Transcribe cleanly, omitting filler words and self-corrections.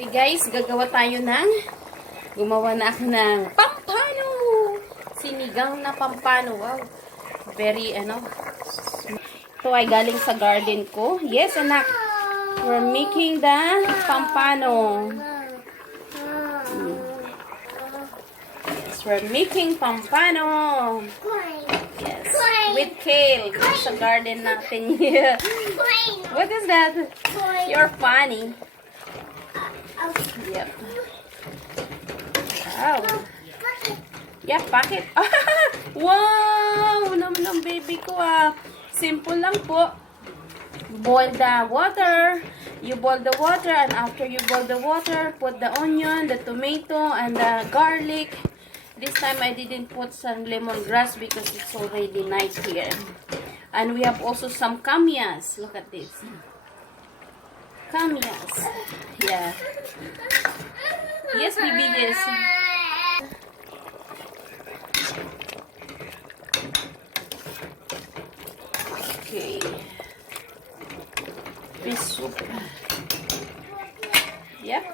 Okay guys, gumawa na ako ng pampano. Sinigang na pampano. Wow. Very, ito ay galing sa garden ko. Yes, anak. We're making the pampano. Yes, we're making pampano. Yes, with kale. Sa garden natin. Yeah. What is that? You're funny. Yep. Wow. Yeah, packet. Wow! Naman ang baby ko Simple lang po. Boil the water. You boil the water, and after you boil the water, put the onion, the tomato, and the garlic. This time I didn't put some lemongrass because it's already nice here. And we have also some kamyas. Look at this. Kamyas. Yeah. Yes, baby, yes. Okay. Fish soup. Yep.